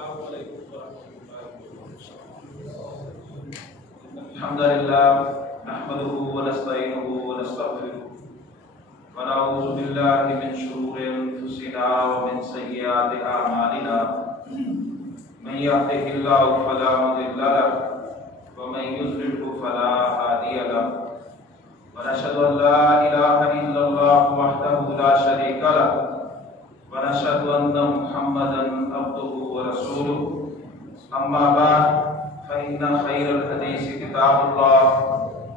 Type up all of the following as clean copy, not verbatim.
السلام علیکم ورحمۃ اللہ وبرکاتہ۔ الحمد لله نحمده ونستعينه ونستغفره ونعوذ بالله من شرور انفسنا ومن سيئات اعمالنا، من يهده الله فلا مضل له ومن يضلل فلا هادي له، ونشهد ان لا اله الا الله وحده لا شريك له، ونشهد ان محمدا عبده ورسوله، اما بعد فإن خير الحديث كتاب الله،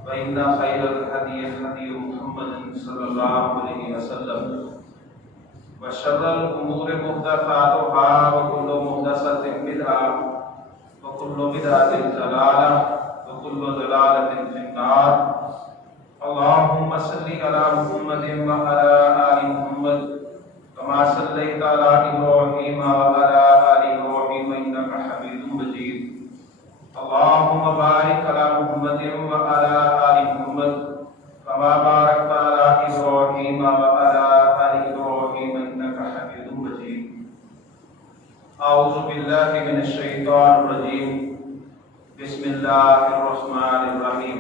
وإن خير الهدي هدي محمد صلى الله عليه وسلم، وشر الأمور محدثاتها وكل محدثة بدعة وكل بدعة ضلالة وكل ضلالة في النار۔ اللهم صل على محمد وعلى آل محمد كما صليت على إبراهيم وعلى آل إبراهيم إنك حميد مجيد۔ اللهم بارك على محمد وعلى آل محمد كما باركت على إبراهيم وعلى آل إبراهيم إنك حميد مجيد۔ أعوذ بالله من الشيطان الرجيم، بسم الله الرحمن الرحيم۔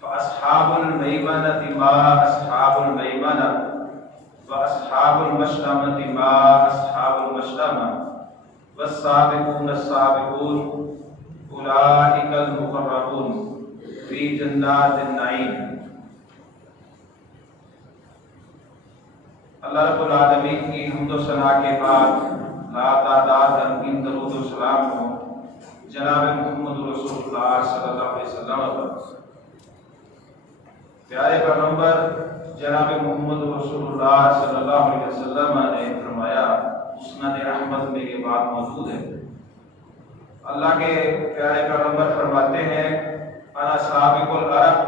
فأصحاب الميمنة ما أصحاب الميمنة، وأصحاب المشأمة ما أصحاب المشأمة، والسابقون السابقون اولئک المقربون فی جنات النعیم۔ اللہ رب العالمین کی حمد و ثنا کے بعد لاتعداد انگین درود و سلام ہو جناب محمد رسول اللہ صلی اللہ علیہ وسلم پر۔ پیارے پیغمبر جناب محمد رسول اللہ صلی اللہ علیہ وسلم نے فرمایا، مسند احمد میں یہ بات موجود ہے، اللہ کے پیارے پیغمبر فرماتے ہیں، انا سابق العرب،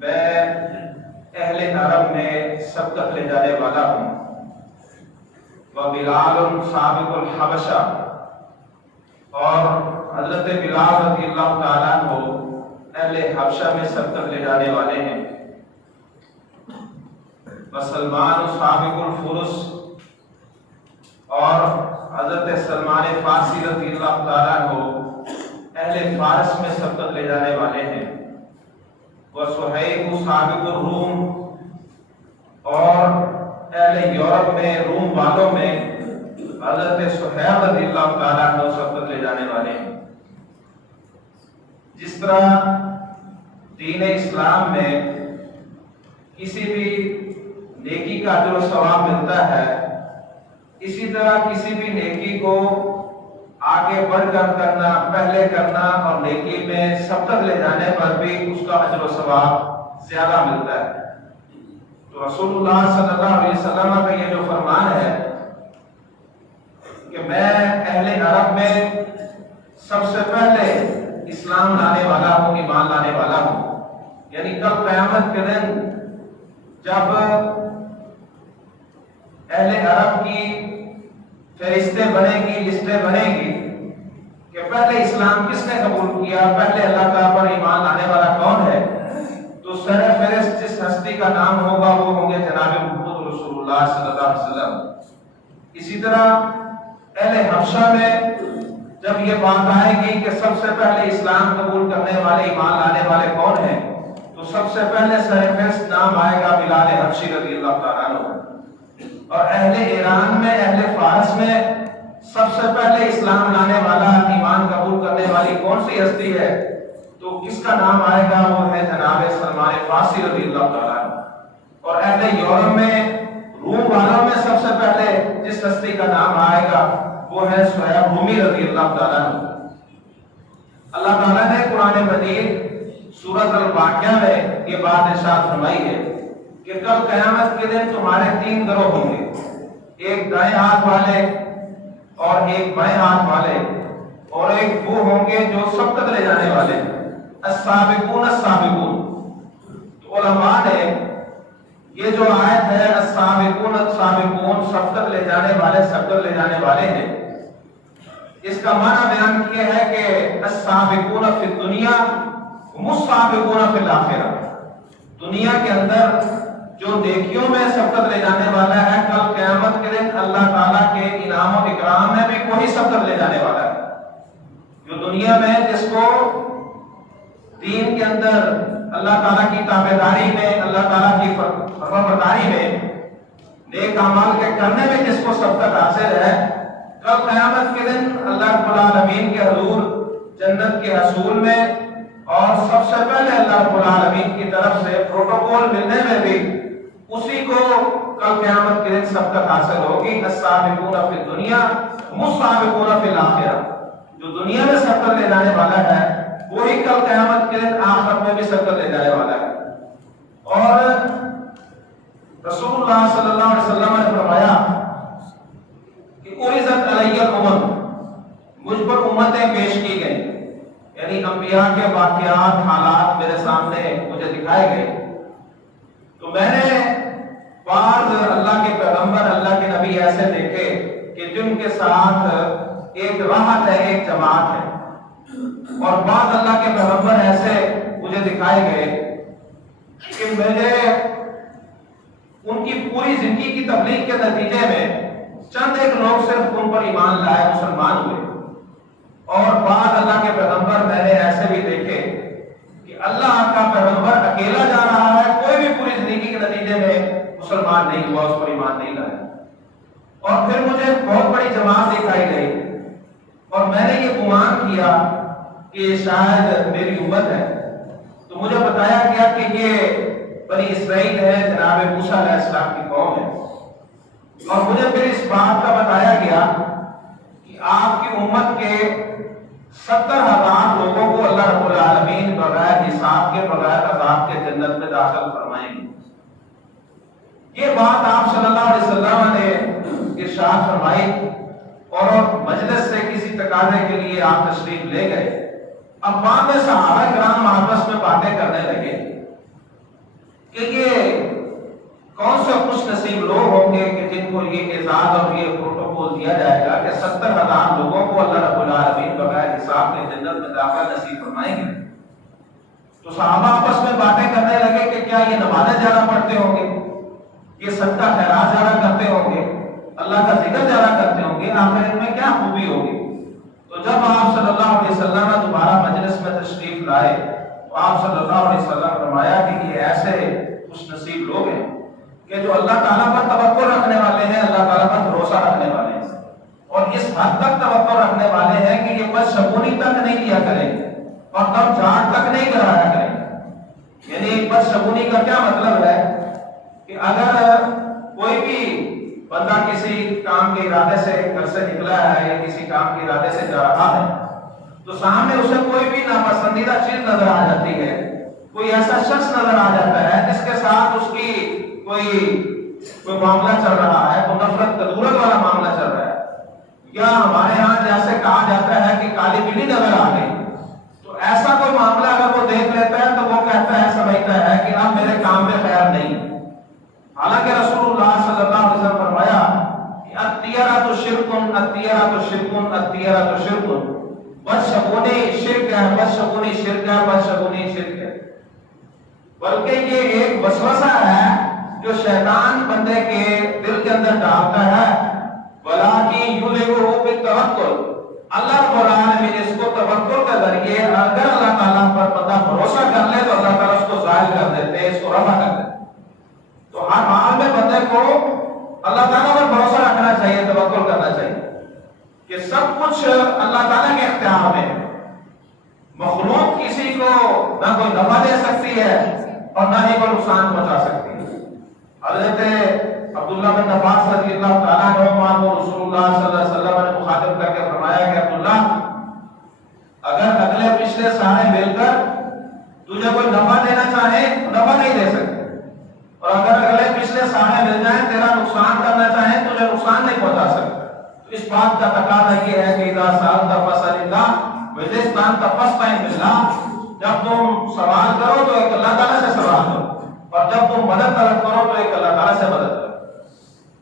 میں اہل عرب میں سبقت لے جانے والا ہوں، وبلال سابق الحبشہ، اور حضرت بلال رضی اللہ تعالیٰ عنہ اہل حبشہ میں سبقت لے جانے والے ہیں، وسلمان سابق الفرس، اور حضرت سلمان فارسی رضی اللہ تعالیٰ عنہ اہل فارس میں سبقت لے جانے والے ہیں، وصہیب سابق الروم، اور اہل یورپ میں روم والوں میں حضرت صہیب رضی اللہ تعالیٰ عنہ سبقت لے جانے والے ہیں۔ جس طرح دین اسلام میں کسی بھی نیکی کا اجر و ثواب ملتا ہے، اسی طرح کسی بھی نیکی کو آگے بڑھ کر کرنا، پہلے کرنا، اور نیکی میں سبقت لے جانے پر بھی اس کا اجر و ثواب زیادہ ملتا ہے۔ تو رسول اللہ صلی اللہ علیہ وسلم کا یہ جو فرمان ہے کہ میں اہل عرب میں سب سے پہلے اسلام لانے والا ہوں، ایمان لانے والا ہوں، یعنی کل قیامت کے دن جب اہل عرب کی فہرستیں بنے گی، لسٹیں بنے گی کہ پہلے اسلام کس نے قبول کیا، پہلے اللہ تعالیٰ پر ایمان لانے والا کون ہے، تو سر فہرست جس ہستی کا نام ہوگا وہ ہوں گے جناب محمد رسول اللہ صلی اللہ علیہ وسلم۔ اسی طرح اہل حبشہ میں جب یہ بات آئے گی کہ سب سے پہلے اسلام قبول کرنے والے، ایمان لانے والے کون ہیں، تو سب سے پہلے سر فہرست نام آئے گا بلال حبشی رضی اللہ تعالیٰ عنہ۔ اور اہل ایران میں، اہل فارس میں سب سے پہلے اسلام لانے والا، ایمان قبول کرنے والی کون سی ہستی ہے، تو کس کا نام آئے گا، وہ ہے جناب سلمان فارسی رضی اللہ تعالیٰ عنہ۔ اور اہل یورپ میں، روم والوں میں سب سے پہلے جس ہستی کا نام آئے گا وہ ہے صہیب رومی رضی اللہ تعالیٰ عنہ۔ اللہ تعالیٰ نے قرآن مجید سورۃ الواقعہ میں یہ بات ارشاد فرمائی ہے کہ کل قیامت کے دن تمہارے تین گروہ ہوں گے، ایک دائیں ہاتھ والے، اور ایک بائیں ہاتھ والے، اور ایک وہ ہوں گے جو سبقت لے جانے والے، السابقون السابقون۔ تو علماء نے یہ جو آیت ہے السابقون السابقون، سبقت لے جانے والے، سبقت لے جانے والے ہیں، اس کا معنی بیان کیا ہے کہ السابقون فی الدنیا ہم السابقون فی الاخرہ، دنیا کے اندر جو نیکیوں میں سبقت لے جانے والا ہے، کل قیامت کے دن اللہ تعالیٰ کے انعام و اکرام میں بھی وہی سبقت لے جانے والا ہے۔ جو دنیا میں جس کو دین کے اندر اللہ تعالیٰ کی تابعداری میں، اللہ تعالیٰ کی فرمانبرداری میں، نیک اعمال کے کرنے میں جس کو سبقت حاصل ہے، کل قیامت کے دن اللہ رب العالمین کے حضور جنت کے حصول میں اور سب سے پہلے اللہ رب العالمین کی طرف سے پروٹوکول ملنے میں بھی اسی کو کل قیامت کے دن سبقت حاصل ہوگی۔ السابقون فی الدنیا والسابقون فی الآخرہ، جو دنیا میں سبقت لے جانے والا ہے وہی کل قیامت کے دن آخرت میں بھی سبقت لے جانے والا ہے۔ اور رسول اللہ صلی اللہ علیہ وسلم نے فرمایا کہ عرضت علی الامم، مجھ پر امتیں پیش کی گئی، یعنی انبیاء کے واقعات، حالات میرے سامنے مجھے دکھائے گئے، تو میں نے بعض اللہ کے پیغمبر، اللہ کے نبی ایسے دیکھے کہ جن کے ساتھ ایک راحت ہے، ایک جماعت ہے، اور بعض اللہ کے پیغمبر ایسے مجھے دکھائے گئے کہ مجھے ان کی پوری زندگی کی تبلیغ کے نتیجے میں چند ایک لوگ صرف ان پر ایمان لائے، مسلمان ہوئے، اور بعض اللہ کے پیغمبر میں نے ایسے بھی دیکھے کہ اللہ کا پیغمبر اکیلا جا رہا ہے، کوئی بھی پوری زندگی کے نتیجے میں مسلمان نہیں ہوا، اس پر ایمان نہیں لایا، اور پھر مجھے بہت بڑی جماعت دکھائی گئی، اور میں نے یہ گمان کیا کہ شاید میری امت ہے، تو مجھے بتایا گیا کہ یہ بنی اسرائیل ہے، جناب موسیٰ علیہ السلام کی قوم ہے، اور مجھے پھر اس بات کا بتایا گیا کہ آپ کی امت کے 70,000 لوگوں کو اللہ رب العالمین بغیر حساب کے، بغیر عذاب کے جنت میں داخل فرمائیں گے۔ یہ بات آپ صلی اللہ علیہ وسلم نے ارشاد فرمائی، اور مجلس سے کسی تقاضے کے لیے آپ تشریف لے گئے۔ اب بعد میں صحابہ کرام آپس میں باتیں کرنے لگے کہ یہ کون سے خوش نصیب لوگ ہوں گے کہ جن کو یہ اعزاز اور یہ پروٹوکول دیا جائے گا کہ 70,000 لوگوں کو اللہ رب العالمین بغیر حساب کے جنت میں داخلہ نصیب فرمائیں گے۔ تو صحابہ آپس میں باتیں کرنے لگے کہ کیا یہ نمازیں زیادہ پڑھتے ہوں گے، یہ صدقہ خیرات زیادہ کرتے ہوں گے، اللہ کا ذکر زیادہ کرتے ہوں گے، آخر ان میں کیا خوبی ہوگی؟ تو جب آپ صلی اللہ علیہ وسلم دوبارہ مجلس میں تشریف لائے تو آپ صلی اللہ علیہ وسلم فرمایا کہ یہ ایسے خوش نصیب لوگ ہیں کہ جو اللہ تعالیٰ پر توقع رکھنے والے ہیں، اللہ تعالیٰ پر بھروسہ رکھنے والے ہیں، اور اس حد تک توقع رکھنے والے ہیں کہ یہ بدشگونی تک نہیں کیا کریں گے اور تب جھاڑ تک نہیں کرایا کریں گے۔ یعنی بدشگونی کا کیا مطلب ہے کہ اگر کوئی بھی بندہ کسی کام کے ارادے سے گھر سے نکلا ہے یا کسی کام کے ارادے سے جا رہا ہے تو سامنے اسے کوئی بھی ناپسندیدہ چیز نظر آ جاتی ہے، کوئی ایسا شخص نظر آ جاتا ہے جس کے ساتھ اس کی کوئی معاملہ چل رہا ہے، کوئی نفرت کدورت والا معاملہ چل رہا ہے، یا ہمارے ہاں جیسے کہا جاتا ہے کہ کالی بلی نظر آ گئی، تو ایسا کوئی معاملہ اگر وہ دیکھ لیتا ہے تو وہ کہتا ہے، سمجھتا ہے کہ اب میرے کام میں خیر نہیں۔ حالانکہ رسول اللہ صلی اللہ علیہ وسلم فرمایا کہ الطیرۃ شرک، الطیرۃ شرک، الطیرۃ شرک، بدشگونی شرک ہے، بدشگونی شرک ہے، بدشگونی شرک ہے۔ بلکہ یہ ایک وسوسہ ہے جو شیطان بندے کے دل کے اندر ڈالتا ہے، وَلَٰكِن يُذِبُهُ بِالتَّوَكُّلِ، اللہ رب العالمین اس کو توکل کے ذریعے اگر اللہ تعالیٰ پر بندہ بھروسہ کر لے تو اللہ تعالیٰ اس کو زائل کر دیتے ہیں، اس کو رفع کر دیتے ہیں۔ تو ہر حال میں بندے کو اللہ تعالیٰ پر بھروسہ رکھنا چاہیے، توکل کرنا چاہیے کہ سب کچھ اللہ تعالیٰ کے اختیار میں ہے۔ مخلوق کسی کو نہ کوئی نفع دے سکتی ہے اور نہ ہی کوئی نقصان پہنچا سکتی ہے۔ حضرت عبداللہ بن عباس رضی اللہ تعالیٰ عنہ کو رسول اللہ صلی اللہ علیہ وسلم نے مخاطب کر کے فرمایا کہ عبداللہ، اگر اگلے پچھلے سارے مل کر تجھے کوئی نفع دینا چاہے نفع نہیں دے سکتے، اور اگر اگلے پچھلے سارے مل جائیں تیرا نقصان کرنا چاہیں تجھے نقصان نہیں پہنچا سکتے۔ اس بات کا تقاضا یہ ہے کہ اذا سألت فاسأل اللہ وإذا استعنت فاستعن باللہ، جب تم سوال کرو تو ایک اللہ تعالیٰ سے سوال کرو، اور جب تم مدد طلب کرو تو ایک اللہ تعالیٰ سے مدد کرو۔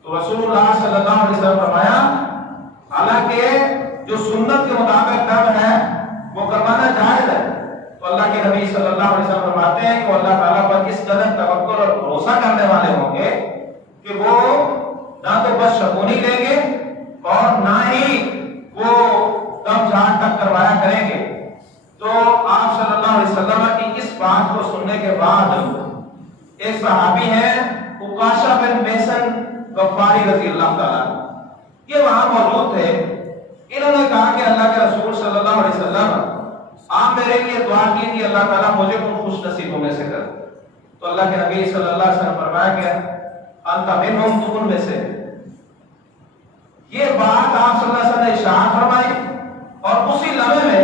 تو رسول اللہ صلی اللہ علیہ وسلم فرمایا حالانکہ جو سنت کے مطابق دم ہے وہ کروانا جائز ہے، تو اللہ کے نبی صلی اللہ علیہ وسلم فرماتے ہیں کہ اللہ تعالیٰ پر اس قدر توکل اور بھروسہ کرنے والے دیں گے اور نہ ہی وہ دم جھاڑ تک کروایا کریں گے۔ تو آپ صلی اللہ علیہ وسلم کی اس بات کو سننے کے بعد ایک صحابی ہیں عکاشہ بن محصن غفاری رضی اللہ تعالیٰ، یہ وہاں موجود تھے۔ انہوں نے کہا کہ اللہ کے رسول صلی اللہ علیہ وسلم آپ میرے لیے دعا کیجیے اللہ تعالیٰ مجھے ان خوش نصیبوں میں سے کر۔ تو اللہ کے نبی صلی اللہ علیہ وسلم فرمایا کہ انت منہم، تم ان میں سے۔ یہ بات آپ صلی اللہ علیہ وسلم نے ارشاد فرمائی اور اسی لمحے میں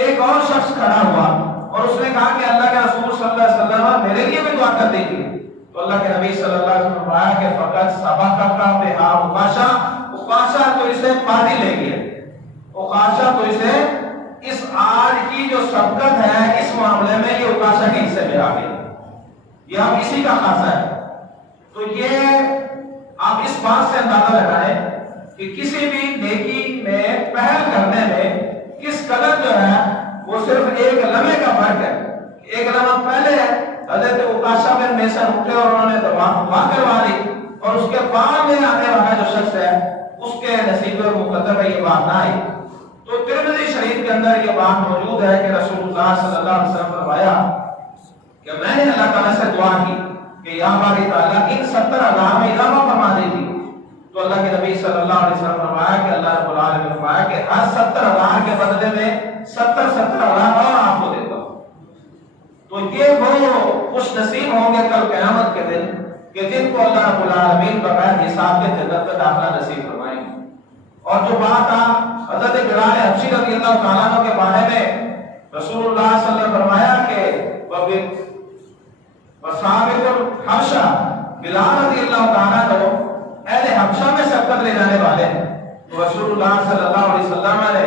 ایک اور شخص کھڑا ہوا اور اس نے کہا کہ اللہ کے رسول صلی اللہ علیہ وسلم میرے لیے بھی دعا کر دیجیے۔ تو اللہ کے نبی صلی اللہ علیہ وسلم فرمایا کہ فقط سبقک بہا عکاشہ، عکاشہ تو اسے پانی لے گیا، عکاشہ تو اسے اس آج کی جو سبقت ہے اس معاملے میں یہ عکاشہ کے حصے میں آ گئی، یہ اب اسی کا خاصہ ہے۔ تو یہ آپ اس بات سے اندازہ لگائیں کہ کسی بھی نیکی میں پہل کرنے میں کس قدر جو ہے وہ صرف ایک لمحے کا فرق ہے۔ ایک لمحہ پہلے حضرت عکاشہ بن محصن اٹھے اور انہوں نے دعا کروا لی اور اس کے بعد میں آنے والا جو شخص ہے اس کے نصیب اور مقدر میں یہ بات نہ آئی۔ تو ترمذی شریف کے اندر یہ بات موجود ہے کہ رسول اللہ صلی اللہ علیہ وسلم فرمایا کہ میں نے اللہ تعالیٰ سے دعا کی کہ یا باری تعالیٰ ان 70,000 میں اضافہ فرما دیجیے۔ تو اللہ کے نبی صلی اللہ علیہ وسلم فرمایا کہ اللہ رب العالمین نے فرمایا کہ ہر 70,000 کے بدلے میں 70,000 اور آپ کو دیتا ہوں۔ تو یہ وہ خوش نصیب ہوں گے کل قیامت کے دن کہ جن کو اللہ رب العالمین بغیر حساب کے جنت میں داخلہ نصیب فرمائیں گے۔ اور جو بات حضرت بلال حبشی رضی اللہ تعالیٰ عنہ کے بارے میں رسول اللہ صلی اللہ علیہ وسلم نے فرمایا کہ وصابت الحبشہ، بلال رضی اللہ تعالیٰ عنہ اہل حبشہ میں سبقت لے جانے والے ہیں۔ تو رسول اللہ صلی اللہ علیہ وسلم نے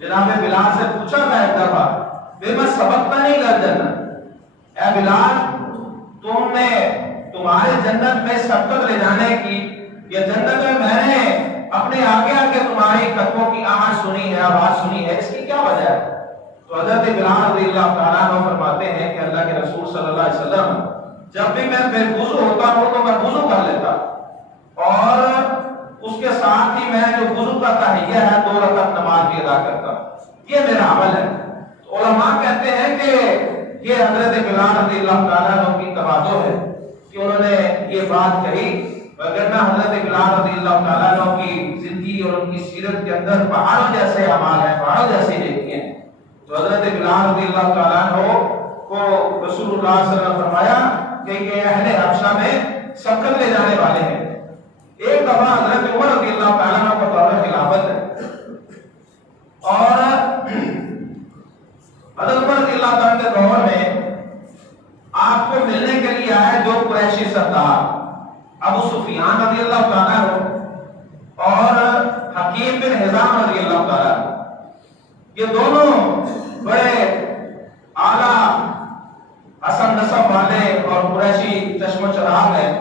جناب بلال سے پوچھا تھا ایک دفعہ بما سبقتنی الی الجنہ، اے بلال تم نے تمہارے جنت میں سبقت لے جانے کی یا جنت میں نے اپنے آگے آگے تمہاری قدموں کی آواز سنی ہے، آواز سنی ہے، اس کی کیا وجہ ہے؟ تو حضرت بلال رضی اللہ تعالیٰ عنہ فرماتے ہیں کہ اللہ کے رسول صلی اللہ علیہ وسلم جب بھی میں بے وضو ہوتا ہوں تو میں وضو کر لیتا اور اس کے ساتھ ہی میں جو وضو کا تحیہ ہے 2 رکعت نماز بھی ادا کرتا، یہ میرا عمل ہے۔ تو علماء کہتے ہیں کہ یہ حضرت بلال رضی اللہ تعالیٰ عنہ کی تواضع ہے کہ انہوں نے یہ بات کہی، وگرنہ حضرت بلال رضی اللہ تعالیٰ عنہ کی زندگی اور ان کی سیرت کے اندر پہاڑوں جیسے اعمال ہیں، پہاڑوں جیسے نیکیاں ہیں۔ تو حضرت بلال رضی اللہ تعالیٰ عنہ کو رسول اللہ صلی اللہ علیہ وسلم نے فرمایا کہ یہ اہل حبشہ میں سبقت لے جانے والے ہیں۔ ایک دفعہ حضرت عمر رضی اللہ تعالیٰ عنہ کا دور خلافت ہے اور حضرت عمر رضی اللہ تعالیٰ کے دور میں آپ کو ملنے کے لیے آئے دو قریشی سردار ابو سفیان رضی اللہ تعالیٰ عنہ اور حکیم بن حزام رضی اللہ تعالیٰ عنہ۔ یہ دونوں بڑے اعلیٰ حسن نسب والے اور قریشی چشم و چراغ ہیں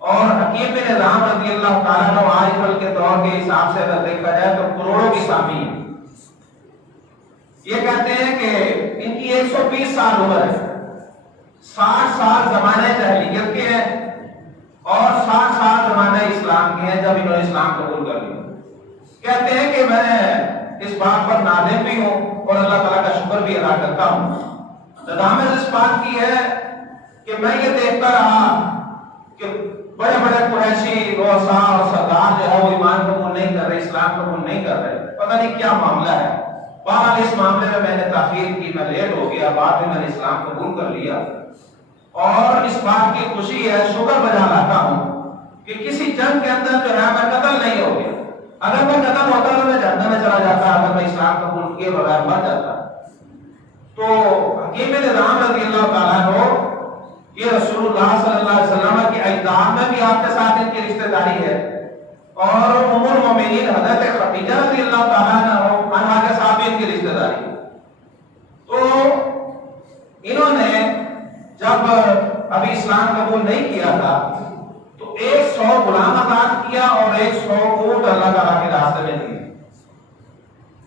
اور حکیم بن حزام رضی اللہ تعالیٰ عنہ آج کل کے دور کے حساب سے اگر دیکھا جائے تو کروڑوں کی سامی ہے۔ یہ کہتے ہیں کہ ان کی 120 سال عمر ہے، 60 سال زمانے جاہلیت کے ہیں اور 60 سال زمانے اسلام کے ہیں جب انہوں نے اسلام قبول کر لیا۔ کہتے ہیں کہ میں اس بات پر نادم بھی ہوں اور اللہ تعالیٰ کا شکر بھی ادا کرتا ہوں۔ ندامت اس بات کی ہے کہ میں یہ دیکھتا رہا کہ بڑے بڑے قریشی رؤساء اور سردار جو ہے وہ ایمان قبول نہیں کر رہے، اسلام قبول نہیں کر رہے، پتہ نہیں کیا معاملہ ہے۔ بہرحال اس معاملے میں نے تاخیر کی، میں لیٹ ہو گیا، بعد میں نے اسلام قبول کر لیا اور اس بات کی خوشی ہے، شکر بجا لاتا ہوں کہ کسی جنگ کے اندر جو ہے میں قتل نہیں ہو گیا۔ اگر میں قتل ہوتا تو میں جہنم میں چلا جاتا، اگر میں اسلام قبول کیے بغیر مر جاتا۔ تو حکیم بن حزام رضی اللہ تعالیٰ عنہ یہ رسول اللہ صلی اللہ علیہ وسلم کی اجداد میں بھی آپ کے ساتھ ان کی رشتہ داری ہے اور ام المومنین حضرت خدیجہ رضی اللہ تعالیٰ عنہ کے ساتھ بھی ان کی رشتہ داری ہے۔ تو انہوں نے جب ابھی اسلام قبول نہیں کیا تھا تو 100 غلام آزاد کیا اور 100 اونٹ اللہ تعالیٰ کے راستے میں دیے۔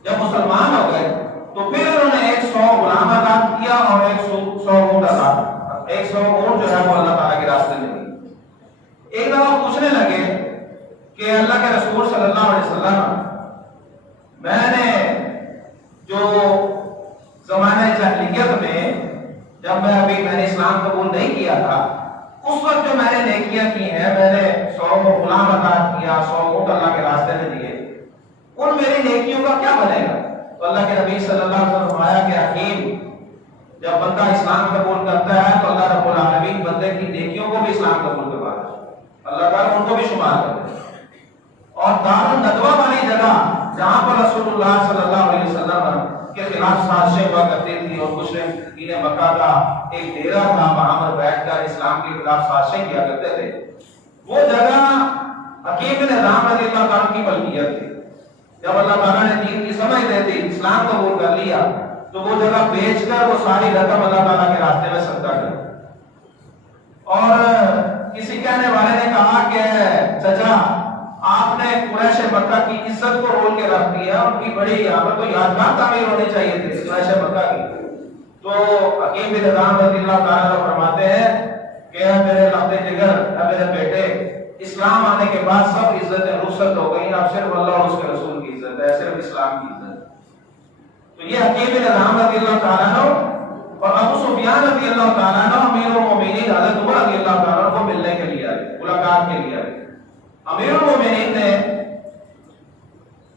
جب مسلمان ہو گئے تو پھر انہوں نے 100 غلام آزاد کیا اور 100 اونٹ آزاد، 100 اونٹ جو ہے وہ اللہ تعالیٰ کے راستے میں دیے۔ ایک دفعہ پوچھنے لگے کہ اللہ کے رسول حضور صلی اللہ علیہ وسلم میں نے جو زمانہ جاہلیت میں جب میں نے اسلام قبول نہیں کیا تھا، اس وقت جو میں نے نیکیاں کی ہیں، میں نے 100 غلام آزاد کیا، 100 اونٹ اللہ کے راستے میں دیے، ان میری نیکیوں کا کیا بنے گا؟ تو اللہ کے نبی صلی اللہ علیہ وسلم فرمایا کہ حکیم، جب بندہ اسلام قبول کرتا ہے تو اللہ رب العالمین بندے کی نیکیوں کو بھی اسلام قبول کرواتا ہے، اللہ تعالیٰ ان کو بھی شمار کرتا ہے۔ اور دار الندوہ والی جگہ جہاں پر رسول اللہ صلی اللہ علیہ وسلم کے خلاف سازشیں ہوا کرتی تھی اور مشرکین مکہ کا ایک ڈیرا تھا، وہاں پر بیٹھ کر اسلام کے خلاف سازشیں کیا کرتے تھے، وہ جگہ حکیم بن حزام رضی اللہ تعالیٰ کی ملکیت تھی۔ جب اللہ تعالیٰ نے دین کی سمجھ دے دی، اسلام قبول کر لیا، تو وہ جگہ بیچ کر وہ ساری رقم اللہ تعالیٰ کے راستے میں صدقہ کر۔ اور کسی کہنے والے نے کہا کہ چچا آپ نے قریش مکہ کی عزت کو رول کے رکھ دیا، ان کی بڑی یہاں پر تو یادگار تعمیر ہونی چاہیے تھی قریش مکہ کی۔ تو حکیم بن حزام رضی اللہ تعالیٰ فرماتے ہیں کہ اے میرے لخت جگر، اے میرے بیٹے، اسلام آنے کے بعد سب عزتیں رخصت ہو گئی، اب صرف اللہ اور اس کے رسول کی عزت ہے، صرف اسلام کی عزت ہے۔ تو یہ حکیم بن حزام رضی اللہ تعالیٰ عنہ اور ابو سفیان رضی اللہ تعالیٰ عنہ امیر المومنین حضرت عمر رضی اللہ تعالیٰ عنہ کو ملنے کے لیے آئے، ملاقات کے لیے آئے۔ امیر المومنین نے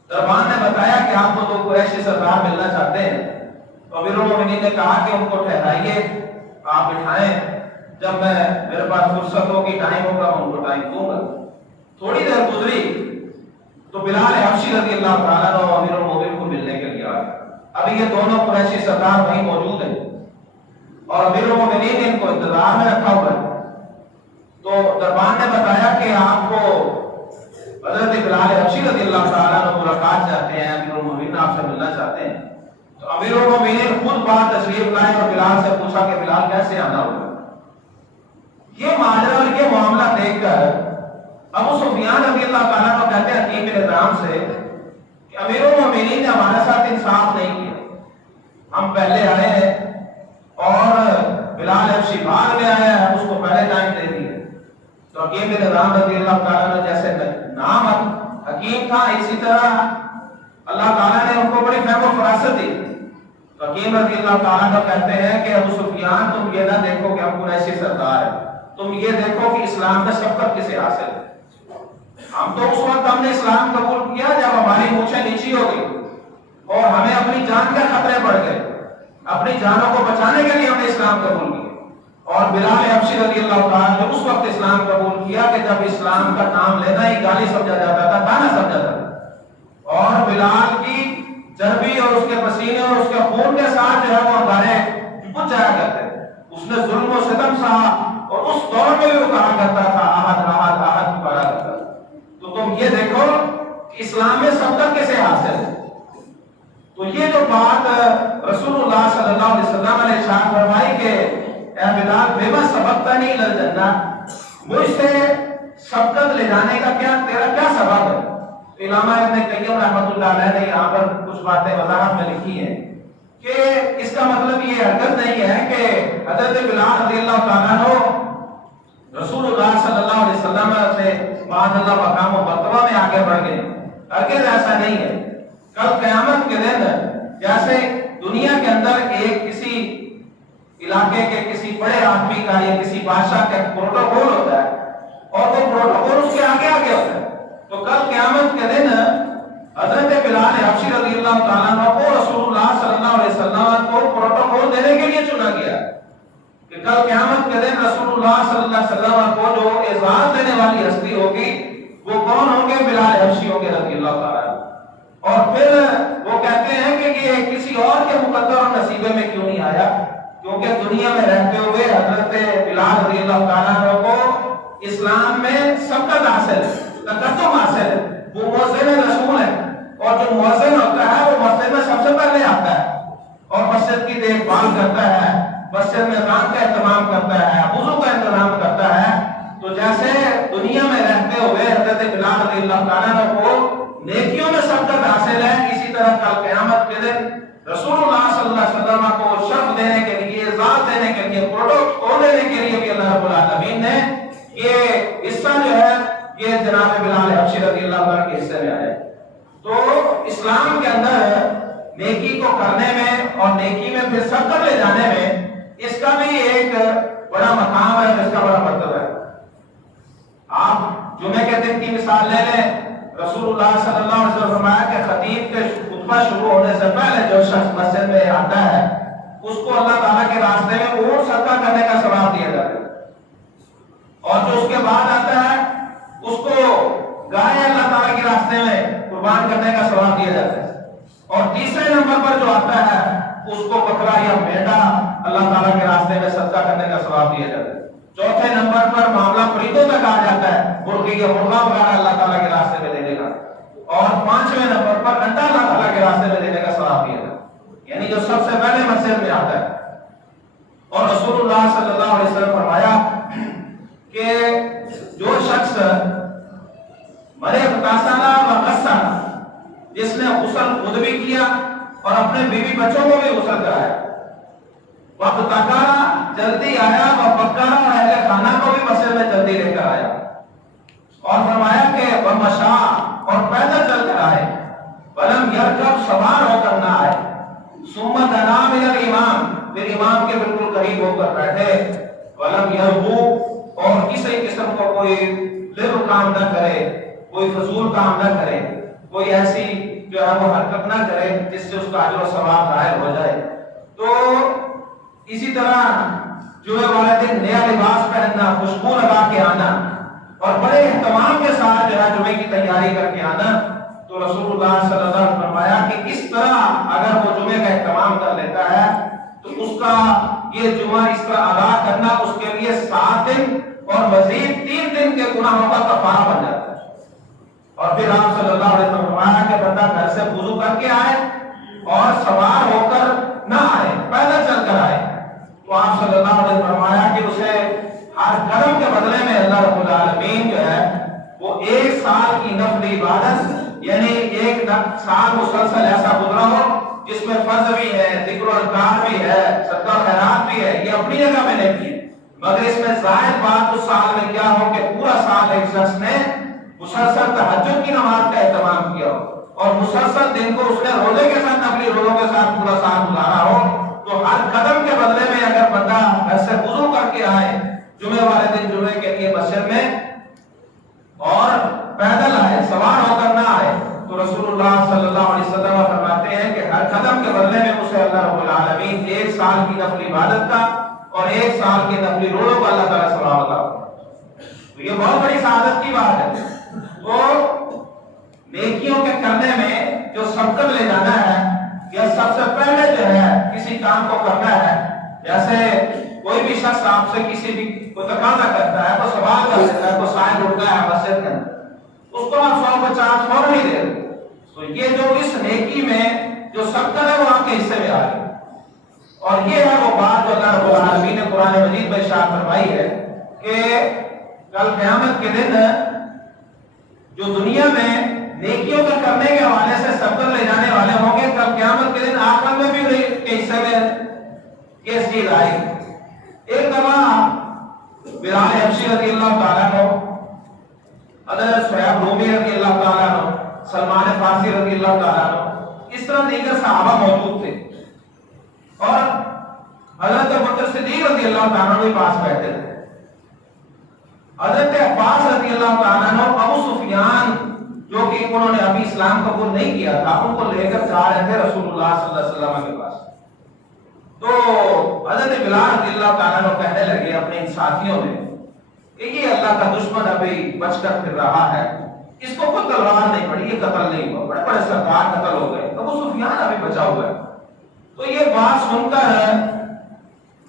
دربان نے بتایا کہ آپ کو تو قریشی سردار ملنا چاہتے ہیں، تو امیر المومنین نے کہا کہ ان کو ٹھہرائیے، آپ بٹھائیں، جب میرے پاس فرصت ہوگی، ٹائم ہوگا، میں ان کو ٹائم دوں گا۔ تھوڑی دیر گزری تو بلال حبشی رضی اللہ تعالیٰ عنہ امیر المومنین کو ملنے کے لیے آئے۔ ابھی یہ دونوں قریشی سردار وہیں موجود ہیں اور امیر المومنین ان کو انتظار میں رکھا ہوا ہے۔ تو دربان نے بتایا کہ آپ کو حضرت بلال حبشی رضی اللہ تعالیٰ عنہ ملاقات چاہتے ہیں، امیر المومنین آپ سے ملنا چاہتے ہیں۔ تو امیر المومنین خود بات تشریف لائے اور بلال سے پوچھا کہ بلال کیسے آنا ہوگا۔ یہ ماجرا اور یہ معاملہ دیکھ کر ابو سفیان رضی اللہ تعالیٰ عنہ کہتے ہیں حکیم بن حزام سے کہ امیر المومنین نے ہمارے ساتھ انصاف نہیں کیا، ہم پہلے آئے ہیں اور بلال حبشی بعد میں آیا ہے، اس کو پہلے ٹائم دے دیا۔ تو حکیم بن حزام رضی اللہ تعالیٰ عنہ جیسے نام حکیم تھا، اسی طرح اللہ تعالیٰ نے ان کو بڑی فہم و فراست دی۔ تو حکیم رضی اللہ تعالیٰ عنہ کہتے ہیں کہ ابو سفیان تم یہ نہ دیکھو کہ ہم قریشی سردار ہیں، تم یہ دیکھو کہ اسلام میں سبقت کسے حاصل ہے۔ ہم تو اس وقت ہم نے اسلام قبول کیا جب ہماری مونچھیں نیچی ہو گئی اور ہمیں اپنی جان کے خطرے پڑ گئے، اپنی جانوں کو بچانے کے لیے ہم نے اسلام قبول کیا۔ اور بلال حبشی رضی اللہ تعالیٰ نے اس وقت اسلام قبول کیا کہ جب اسلام کا نام لینا ہی گالی سمجھا جاتا تھا، گانا سمجھا جاتا تھا، اور بلال کی چربی اور اس کے پسینے اور اس کے خون کے ساتھ جو ہے وہ ہمارے بچ جایا کرتے تھے۔ اس نے ظلم و ستم سہا اور اس دور میں بھی وہ کہا کرتا تھا احد احد احد پڑھا کرتا تھا۔ تو تم یہ دیکھو کہ اسلام میں سبقت کیسے حاصل ہے۔ تو یہ جو بات رسول اللہ صلی اللہ علیہ وسلم نے ارشاد فرمائی کہ اے بلال بما سبقتنی الی الجنہ، مجھ سے سبقت لے جانے کا تیرا کیا سبب ہے؟ تو علامہ ابن قیم رحمۃ اللہ علیہ نے یہاں پر کچھ باتیں وضاحت میں لکھی ہیں کہ اس کا مطلب یہ ہرگز نہیں ہے کہ حضرت بلال رضی اللہ تعالیٰ عنہ رسول اللہ صلی اللہ علیہ وسلم سے بعد اللہ مقام و مرتبہ میں آگے بڑھ گئے، ہرگز ایسا نہیں ہے۔ کل قیامت کے دن جیسے دنیا کے اندر ایک کسی علاقے کے کسی بڑے آدمی کا یا کسی بادشاہ کا پروٹوکول ہوتا ہے اور وہ پروٹوکول اس کے آگے آگے ہوتا ہے، تو کل قیامت کے دن حضرت بلال حبشی رضی اللہ تعالیٰ عنہ کو رسول اللہ صلی اللہ علیہ وسلم کو پروٹوکول دینے کے لیے چنا گیا کہ کل قیامت کے دن رسول اللہ صلی اللہ علیہ وسلم کو جو اعزاز دینے والی ہستی ہوگی وہ کون ہوں گے؟ بلال حبشی ہوں گے رضی اللہ تعالیٰ عنہ۔ اور پھر وہ کہتے ہیں کہ یہ کسی اور کے مقدر اور نصیبے میں کیوں نہیں آیا، کیونکہ دنیا میں رہتے ہوئے حضرت بلال رضی اللہ تعالیٰ عنہ کو اسلام میں سبقت حاصل ہے، تقدم حاصل ہے، وہ مؤذن رسول ہے، اور جو مؤذن ہوتا ہے وہ مسجد میں سب سے پہلے آتا ہے اور مسجد کی دیکھ بھال کرتا ہے، مسجد میں اذان کا اہتمام کرتا ہے، وضو کا انتظام کرتا ہے۔ تو جیسے دنیا میں رہتے ہوئے حضرت بلال رضی اللہ تعالیٰ عنہ کو نیکیوں میں سبقت حاصل ہے، اسی طرح کل قیامت کے دن رسول اللہ صلی اللہ علیہ وسلم کو شرف دینے کے لیے، اعزاز دینے کے لیے، پروٹوکول دینے کے لیے بھی اللہ رب العالمین نے یہ حصہ جو ہے یہ جناب بلال حبشی رضی اللہ عنہ کے حصے میں آئے۔ تو اسلام کے اندر نیکی کو کرنے میں اور نیکی میں پھر سبقت لے جانے میں اس کا بھی ایک بڑا مقام ہے، اس کا بڑا مرتبہ ہے۔ آپ جمعے کے دن کی مثال لے لیں، رسول اللہ صلی اللہ علیہ وسلم فرمایا کہ خطیب کے خطبہ شروع ہونے سے پہلے جو شخص مسجد میں آتا ہے اس کو اللہ تعالیٰ کے راستے میں اونٹ صدقہ کرنے کا ثواب دیا جاتا ہے، اور جو اس کے بعد آتا ہے اس کو گائے اللہ تعالیٰ کے راستے میں قربان کرنے کا ثواب دیا جاتا ہے، اور تیسرے نمبر پر جو آتا ہے اس کو بکرا یا بھیڑا اللہ تعالیٰ کے راستے میں صدقہ کرنے کا ثواب دیا جاتا ہے۔ چوتھے نمبر پر معاملہ فریدوں تک آ جاتا ہے، مرغی یا مرغا وغیرہ اللہ تعالیٰ کے راستے میں دینے کا، اور پانچویں نمبر پر انڈا اللہ تعالیٰ کے راستے میں دینے کا ثواب دیا جاتا ہے، یعنی جو سب سے پہلے مسجد میں آتا ہے۔ اور رسول اللہ صلی اللہ علیہ وسلم فرمایا کہ جو شخص مرے غسلہ و غسلہ، جس نے غسل خود بھی کیا اور اپنے بیوی بچوں کو بھی غسل کرایا، وقت تکارا جلدی آیا، وقارا اور اہل خانہ کو بھی مسجد میں جلدی لے کر آیا، اور فرمایا کہ ومشا اور پیدل چل کر آئے، ولم یرکب سوار ہو کر نہ آئے، ثم دنا من الامام، پھر امام کے بالکل قریب ہو کر بیٹھے، ولم یربو اور کسی قسم کو کوئی لغو کام نہ کرے، کوئی فضول کام نہ کرے، کوئی ایسی جو ہے وہ حرکت نہ کرے جس سے اس کا اجر و ثواب ظاہر ہو جائے۔ تو اسی طرح جمعے والے دن نیا لباس پہننا، خوشبو لگا کے آنا اور بڑے اہتمام کے ساتھ جو ہے جمعے کی تیاری کر کے آنا، تو رسول اللہ صلی اللہ علیہ وسلم نے فرمایا کہ اس طرح اگر وہ جمعے کا اہتمام کر لیتا ہے تو اس کا یہ جمعہ اس طرح ادا کرنا اس کے لیے 7 دن اور مزید 3 دن کے گناہوں کا کفارہ بن جاتا ہے۔ اور پھر آپ صلی اللہ علیہ وسلم نے فرمایا کہ بندہ گھر سے وضو کر کے آئے اور سوار ہو کر نہ آئے، پیدل چل کر آئے، تو آپ صلی اللہ علیہ وسلم نے فرمایا کہ اسے ہر قدم کے بدلے میں اللہ رب العالمین جو ہے وہ 1 سال کی نفلی عبادت، یعنی 1 سال مسلسل ایسا گزرا ہو جس میں فرض بھی ہے، ذکر و اذکار بھی ہے، صدقہ خیرات بھی ہے، یہ اپنی جگہ میں نہیں کی، مگر اس میں ظاہر بات اس سال میں کیا ہو کہ پورا سال ایک شخص نے مسلسل تہجد کی نماز کا اہتمام کیا ہو اور مسلسل دن کو اس نے روزے کے ساتھ، نفلی روزوں کے ساتھ پورا سال گزارا ہو، تو ہر قدم کے بدلے میں اگر بندہ گھر سے وضو کر کے آئے جمعے والے دن جمعے کے لیے مسجد میں اور پیدل آئے، سوار ہو کر نہ آئے، تو رسول اللہ صلی اللہ علیہ وسلم فرماتے ہیں کہ ہر قدم کے بدلے میں اسے اللہ رب العالمین 1 سال کی نفلی عبادت کا اور 1 سال کے نفلی روزوں کا اللہ تعالیٰ ثواب عطا کرتا ہے۔ تو یہ بہت بڑی سعادت کی بات ہے۔ تو نیکیوں کے کرنے میں جو سبقت لے جانا ہے، یا سب سے پہلے جو ہے کسی کام کو کرنا ہے، جیسے کوئی بھی شخص آپ سے کسی بھی کوئی تقاضا کرتا ہے، کوئی سوال کر لیتا ہے، کوئی سائل اٹھتا ہے مسجد کے اندر، اس کو آپ 150 فوراً ہی دے دیں، تو یہ جو اس نیکی میں جو سبقت ہے وہ آپ کے حصے میں آ گئی، اور یہ ہے وہ بات جو اللہ رب العالمین نے قرآن مجید میں ارشاد فرمائی ہے کہ کل قیامت کے دن جو دنیا میں نیکیوں کے کرنے کے حوالے سے سبقت لے جانے والے ہوں گے، کل قیامت کے دن آخرت میں بھی انہیں کے حصے میں کیس چیز آئے گی۔ ایک دفعہ بلال حبشی رضی اللہ تعالیٰ عنہ، حضرت صہیب رومی رضی اللہ تعالیٰ عنہ، سلمان فارسی رضی اللہ تعالیٰ عنہ، اس طرح دیگر صحابہ موجود تھے، اور حضرت ابوبکر صدیق رضی اللہ تعالیٰ عنہ کے پاس بیٹھے تھے۔ حضرت عباس رضی اللہ تعالیٰ عنہ ابو سفیان جو کہ انہوں نے ابھی اسلام قبول نہیں کیا تھا، ان کو لے کر جا رہے تھے رسول اللہ صلی اللہ علیہ وسلم کے پاس۔ تو حضرت بلال رضی اللہ تعالیٰ عنہ کہنے لگے اپنے ان ساتھیوں میں کہ یہ اللہ کا دشمن ابھی بچ کر پھر رہا ہے، اس کو کوئی تلوار نہیں پڑی، یہ قتل نہیں ہوا، بڑے بڑے سردار قتل ہو گئے، ابو سفیان ابھی بچا ہوا ہے۔ تو یہ بات سن کر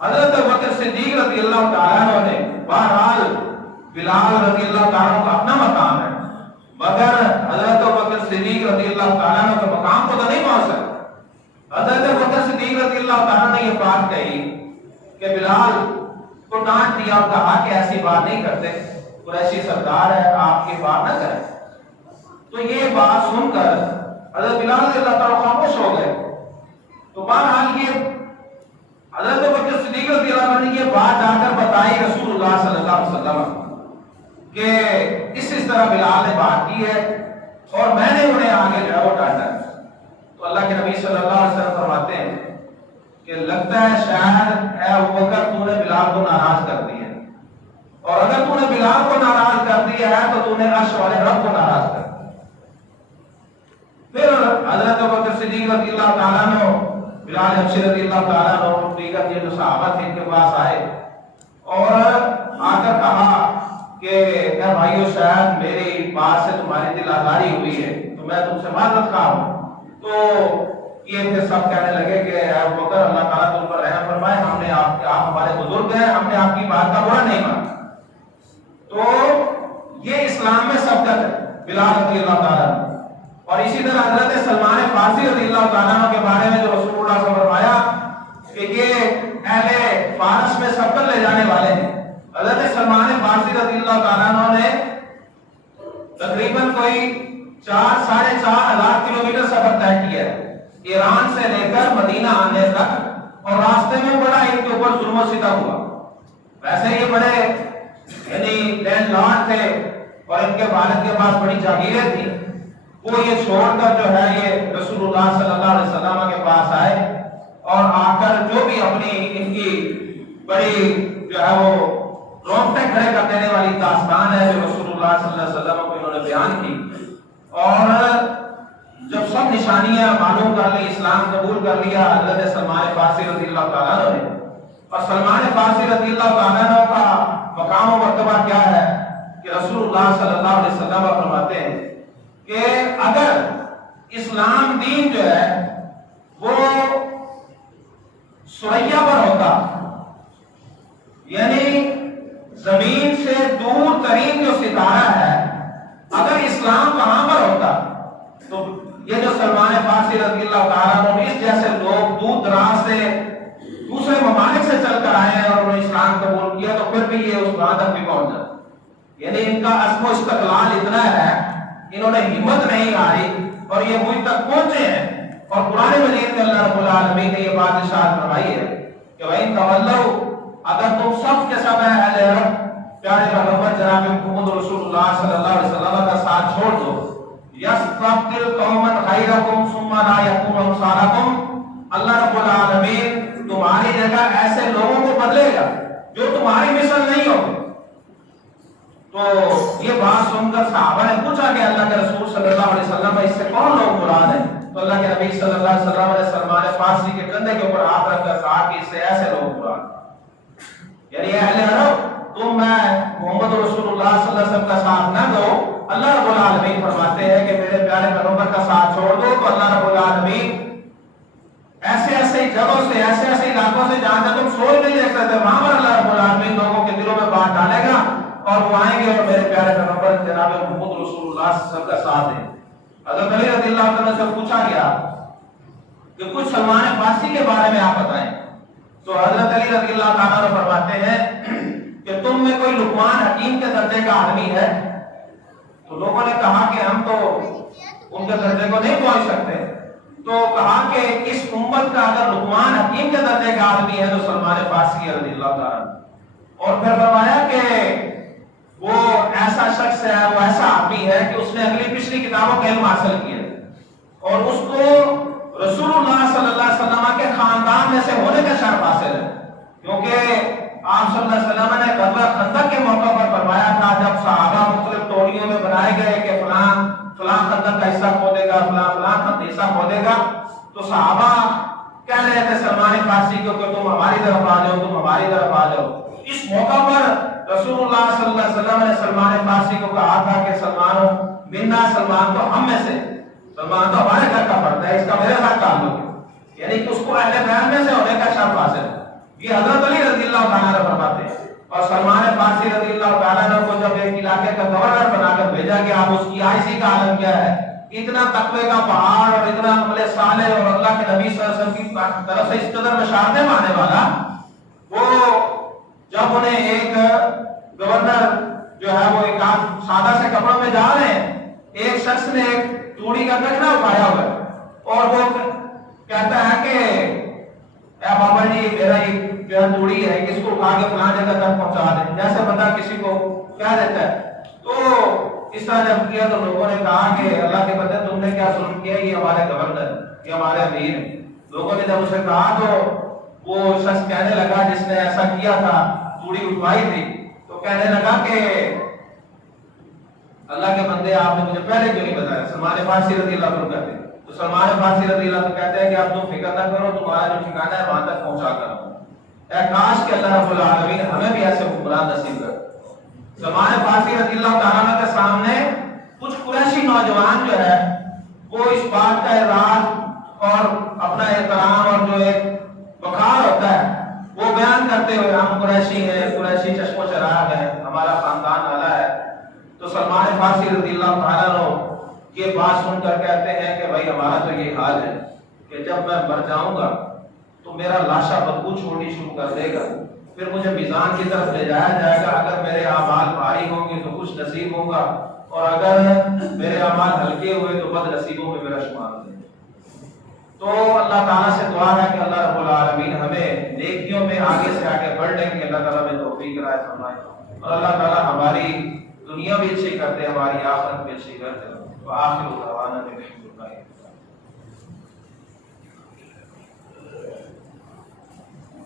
حضرت ابوبکر صدیق رضی اللہ تعالیٰ عنہ نے، بہرحال بلال رضی اللہ تعالیٰ عنہ کا اپنا مقام ہے، مگر حضرت ابوبکر صدیق رضی اللہ تعالیٰ عنہ کے مقام کو تو نہیں پہنچ سکتا۔ حضرت ابوبکر صدیق رضی اللہ تعالیٰ نے یہ بات کہی کہ بلال کو ڈانٹ دیا اور کہا کہ ایسی بات نہیں کرتے، قریشی سردار ہے، آپ یہ بات نہ کریں۔ تو یہ بات سن کر حضرت بلال رضی اللہ تعالیٰ خاموش ہو گئے۔ تو بہرحال یہ حضرت ابوبکر صدیق رضی اللہ عنہ نے یہ بات جا کر بتائی رسول اللہ صلی اللہ علیہ وسلم کہ اس طرح بلال نے بات کی ہے اور میں نے انہیں آگے جو ہے وہ ڈانٹا ہے۔ تو اللہ کے نبی صلی اللہ علیہ وسلم فرماتے ہیں کہ لگتا ہے شاید اے ابوبکر تو نے بلال کو ناراض کر دیا ہے، اور اگر تو نے بلال کو ناراض کر دیا ہے تو تو نے عرش والے رب کو ناراض کر دیا۔ پھر حضرت ابوبکر صدیق رضی اللہ تعالیٰ عنہ، بلال حبشی رضی اللہ تعالیٰ عنہ، دیگر یہ جو صحابہ تھے ان کے پاس آئے اور آ کر کہا کہ اے بھائیو شاید میری بات سے تمہاری دل آزاری ہوئی ہے تو میں تم سے معذرت خواہ ہوں۔ تو یہ پھر سب کہنے لگے کہ اے ابوبکر اللہ تعالیٰ تم پر رحم فرمائے، ہم نے آپ ہمارے بزرگ ہیں، ہم نے آپ کی بات کا برا نہیں مانا۔ تو یہ اسلام میں سبقت ہے بلال رضی اللہ تعالیٰ عنہ۔ اور اسی طرح حضرت سلمان فارسی رضی اللہ تعالیٰ عنہ کے بارے میں جو رسول اللہ صلی اللہ علیہ وسلم نے فرمایا کہ یہ اہل فارس میں سبقت لے جانے والے ہیں۔ حضرت سلمان فارسی رضی اللہ تعالیٰ عنہ نے تقریباً کوئی 4,500 کلومیٹر سفر طے کیا ہے ایران سے لے کر مدینہ آنے تک، اور راستے میں بڑا ان کے اوپر ظلم و ستم ہوا۔ ویسے یہ بڑے یعنی لینڈ لارڈ تھے اور ان کے والد کے پاس بڑی جاگیریں تھیں، وہ یہ چھوڑ کر جو ہے یہ رسول اللہ صلی اللہ علیہ وسلم کے پاس آئے اور آ کر جو بھی اپنی ان کی بڑی جو ہے وہ رونگٹے کھڑے کر دینے والی داستان ہے جو رسول اللہ صلی اللہ علیہ وسلم کو انہوں نے بیان کی، اور جب سب نشانیاں معلوم کر لی، اسلام قبول کر لیا حضرت سلمان فارسی رضی اللہ تعالیٰ عنہ نے۔ اور سلمان فارسی رضی اللہ تعالیٰ عنہ کا مقام و مرتبہ کیا ہے کہ رسول اللہ صلی اللہ علیہ وسلم فرماتے ہیں کہ اگر اسلام دین جو ہے وہ سریا پر ہوتا، یعنی زمین سے دور ترین جو ستارہ ہے، اگر اسلام وہاں پر ہوتا تو یہ جو سلمان فارسی رضی اللہ تعالیٰ عنہ اس جیسے لوگ دور دراز سے دوسرے ممالک سے چل کر آئے ہیں اور انہوں نے اسلام قبول کیا تو پھر بھی یہ اس وہاں تک بھی پہنچ جاتا۔ یعنی ان کا عزم و استقلال اتنا ہے، انہوں نے ہمت نہیں ہاری اور یہ مجھ تک پہنچے ہیں۔ اور قرآن مجید میں اللہ رب العالمین نے یہ بات ارشاد فرمائی ہے کہ وَإِن تَوَلَّوْا، اگر تم سب کے سب اہل عرب پیارے پیغمبر جناب محمد رسول اللہ صلی اللہ علیہ وسلم کا ساتھ چھوڑ دو، یستبدل قوما غیرکم ثم لا یکونوا امثالکم، اللہ رب العالمین تمہاری جگہ ایسے لوگوں کو بدلے گا جو تمہاری مثل نہیں ہوگی۔ تو یہ بات سن کر صحابہ نے پوچھا کہ اللہ کے رسول صلی اللہ علیہ وسلم اس سے کون لوگ مراد ہیں؟ تو اللہ کے نبی صلی اللہ علیہ وسلم نے سلمان فارسی کے کندھے کے اوپر ہاتھ رکھ کر کہا کہ اس سے ایسے لوگ مراد ہیں، یعنی اہل عرب تم میں محمد رسول اللہ صلی اللہ علیہ وسلم کا ساتھ نہ دو، اللہ رب العالمین فرماتے ہیں کہ میرے پیارے پیغمبر کا ساتھ چھوڑ دو تو اللہ رب العالمین ایسے ایسے جگہوں سے، ایسے ایسے علاقوں سے جہاں سے تم سوچ نہیں دیکھ سکتے، وہاں پر اللہ رب العالمین لوگوں کے دلوں میں بات ڈالے گا اور وہ آئیں گے اور میرے پیارے پیغمبر جناب محمد رسول اللہ صلی اللہ علیہ وسلم کا ساتھ دیں۔ حضرت علی رضی اللہ عنہ سے پوچھا گیا کہ کچھ سلمان فارسی کے بارے میں آپ بتائیں، تو حضرت علی رضی اللہ عنہ فرماتے ہیں کہ تم میں کوئی لقمان حکیم کے درجے کا آدمی ہے؟ تو لوگوں نے کہا کہ ہم تو ان کے درجے کو نہیں پہنچ سکتے، تو کہا کہ اس امت کا اگر لقمان حکیم کے درجے کا آدمی ہے تو سلمان فارسی رضی اللہ تعالیٰ، اور پھر فرمایا کہ وہ ایسا شخص ہے، وہ ایسا آدمی ہے کہ اس نے اگلی پچھلی کتابوں کا علم حاصل کیا اور اس کو رسول اللہ صلی اللہ علیہ وسلم کے خاندان میں سے ہونے کا شرف حاصل ہے، کیونکہ آپ صلی اللہ علیہ وسلم نے غزوہ خندق کے موقع پر فرمایا تھا جب صحابہ مختلف ٹولیوں میں بنائے گئے کہ فلاں خندق کا حصہ کھودے گا، فلاں حصہ کھودے گا، تو صحابہ کہہ رہے تھے سلمان فارسی کو کہ تم ہماری طرف آ جاؤ، تم ہماری طرف آ جاؤ۔ اس موقع پر رسول اللہ صلی اللہ علیہ وسلم نے سلمان فارسی کو کہا تھا کہ سلمان منا، سلمان تو ہم میں سے، سلمان تو ہمارے گھر کا فرد ہے، اس کا میرے ساتھ تعلق ہے، یعنی کہ اس کو اہل بیت میں سے ہونے کا شرف حاصل ہے۔ یہ حضرت علی رضی اللہ تعالیٰ عنہ فرماتے ہیں۔ اور سلمان فارسی رضی اللہ تعالیٰ عنہ کو جب ایک علاقے کا گورنر بنا کر بھیجا گیا، اب اس کی آئیسی کا عالم کیا ہے، اتنا تقوی کا پہاڑ اور اتنا عمل صالح اور اللہ کے نبی صلی اللہ علیہ وسلم کی طرف سے اس قدر بشارتیں پانے والا، وہ جب انہیں ایک گورنر جو ہے وہ ایک سادہ سے کپڑوں میں جا رہے ہیں، ایک شخص نے ایک چوڑی کا کچرا اٹھایا ہوا ہے اور وہ کہتا ہے کہ اے بابا جی میرا یہ جو چوڑی ہے اس کو اٹھا کے فلاں جگہ تک پہنچا دیں، جیسے بندہ کسی کو کہہ دیتا ہے۔ تو اس طرح جب کیا تو لوگوں نے کہا کہ اللہ کے بندے تم نے کیا ظلم کیا، یہ ہمارے گورنر، یہ ہمارے امیر ہیں۔ لوگوں نے جب اسے کہا تو وہ شخص کہنے لگا جس نے ایسا کیا تھا، چوڑی اٹھوائی تھی، تو کہنے لگا کہ اللہ کے بندے آپ نے مجھے پہلے کیوں نہیں بتایا۔ سلمان فارسی رضی اللہ عنہ کہتے ہیں، تو سلمان فارسی رضی اللہ عنہ کہتے ہیں کہ اب تم فکر نہ کرو، تمہارا جو ٹھکانہ ہے وہاں تک پہنچا کر رہا ہوں۔ اے کاش کہ اللہ رب العالمین ہمیں بھی ایسے حکمران نصیب کر۔ سلمان فارسی رضی اللہ تعالیٰ عنہ کے سامنے کچھ قریشی نوجوان جو ہے وہ اس بات کا اعراض اور اپنا احترام اور جو ایک وقار ہوتا ہے وہ بیان کرتے ہوئے، ہم قریشی ہیں، قریشی چشم و چراغ ہے، ہمارا خاندان اعلیٰ ہے۔ تو سلمان فارسی رضی اللہ تعالیٰ عنہ یہ بات سن کر کہتے ہیں کہ بھائی ہمارا تو یہ حال ہے کہ جب میں مر جاؤں گا تو میرا لاشا بدبو چھوڑنی شروع کر دے گا، پھر مجھے میزان کی طرف لے جایا جائے گا، اگر میرے اعمال بھاری ہوں گے تو خوش نصیب ہوں گا، اور اگر میرے اعمال ہلکے ہوئے تو بد نصیبوں میں میرا شمار ہو جائے گا۔ تو اللہ تعالیٰ سے دعا ہے کہ اللہ رب العالمین ہمیں نیکیوں میں آگے سے آگے بڑھنے کی اللہ تعالیٰ میں توفیق رائے فرمائے، اور اللہ تعالیٰ ہماری دنیا بھی اچھی کرتے، ہماری آخرت بھی اچھی کرتے۔ وآخر دعوانا الحمد للہ۔